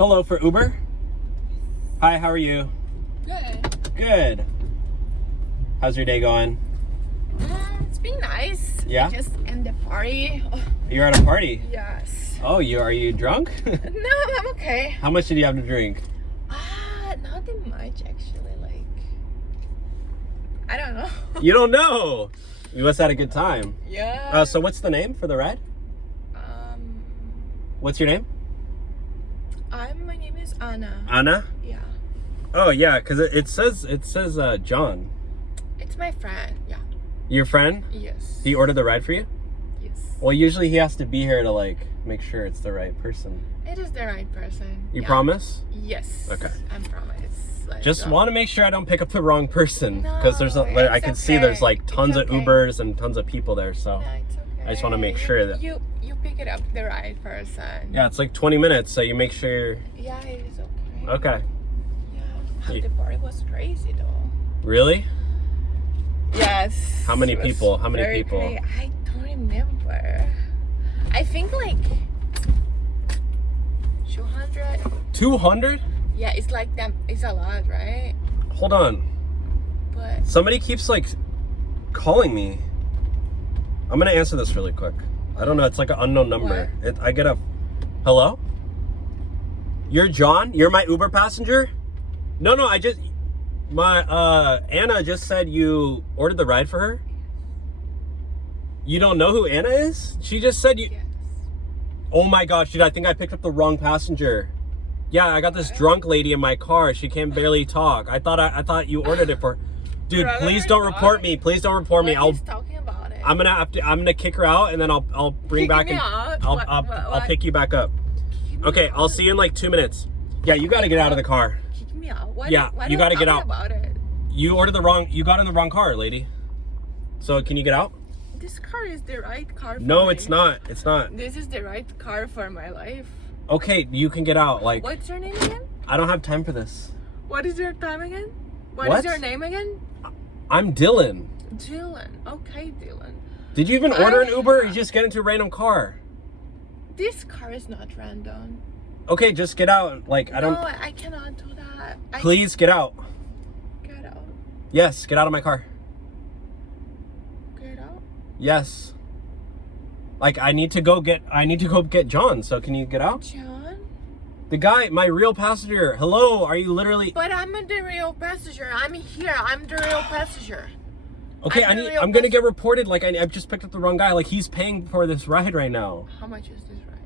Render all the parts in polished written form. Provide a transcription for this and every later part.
Hello for Uber. Hi, how are you? Good. Good. How's your day going? It's been nice. Yeah? I just end the party. You're at a party? Yes. Oh, are you drunk? No, I'm okay. How much did you have to drink? Not that much actually. Like, I don't know. You don't know. You must have had a good time. Yeah. So what's the name for the ride? What's your name? My name is Anna. Anna? Yeah. Oh yeah, because it says John. It's my friend. Yeah. Your friend? Yes. He ordered the ride for you? Yes. Well, usually he has to be here to like make sure it's the right person. It is the right person. You Yeah. promise? Yes. Okay. I promise. Let's Just go. want to make sure I don't pick up the wrong person because No, I can see okay. there's like tons It's of okay. Ubers and tons of people there, so No, it's okay. I just want to make sure that you pick it up the right person. yeah, it's like 20 minutes, so you make sure. Yeah, it is okay. Okay. Yeah. The party was crazy though. Really? Yes. How many it was people? How many very people? I don't remember. I think like 200. 200? Yeah, it's like that. It's a lot, right? Hold on. But Somebody keeps like calling me. I'm gonna answer this really quick. I don't know. It's like an unknown number. I get a hello. You're John. You're my Uber passenger. No, my Anna just said you ordered the ride for her. You don't know who Anna is? She just said you. yes. Oh my gosh, dude! I think I picked up the wrong passenger. Yeah, I got this drunk lady in my car. She can barely talk. I thought you ordered it for. Dude, Brother, please don't report me. Please don't report me. What he's talking about it. I'm gonna kick her out, and then I'll bring Kick back me and out? I'll pick you back up. Okay, I'll see you in like 2 minutes. Yeah, you gotta get out of the car. Kick me out. What, Yeah, what you are gotta get talking out. About it? You got in the wrong car, lady. So can you get out? This car is the right car for No, me. it's not. It's not. This is the right car for my life. Okay, you can get out. Like, What's your name again? I don't have time for this. What is your time again? What What? is your name again? I'm Dylan. Dylan. Okay, Dylan. Did you even order an Uber or you just get into a random car? This car is not random. Okay, just get out. Like, I don't. No, I cannot do that. Please get out. Get out. Yes, get out of my car. Get out. Yes. Like, I need to go get John. So can you get out? John? The guy, my real passenger. Hello, are you literally? But I'm the real passenger. I'm here. I'm the real passenger. Okay, I'm the real I'm gonna get reported. Like, I've just picked up the wrong guy. Like, he's paying for this ride right now. How much is this ride?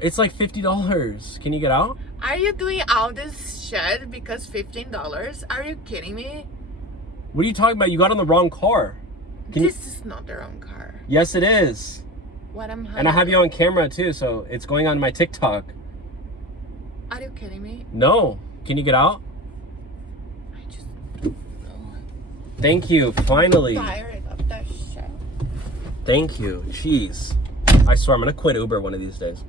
It's like $50. Can you get out? Are you doing all this shit because $15? Are you kidding me? What are you talking about? You got on the wrong car. This is not the wrong car. Yes, it is. What I'm And I have you on camera too, so it's going on my TikTok. Are you kidding me? No. Can you get out? I just no. Thank you. Finally. Tired of that shit. Thank you. Jeez. I swear I'm gonna quit Uber one of these days.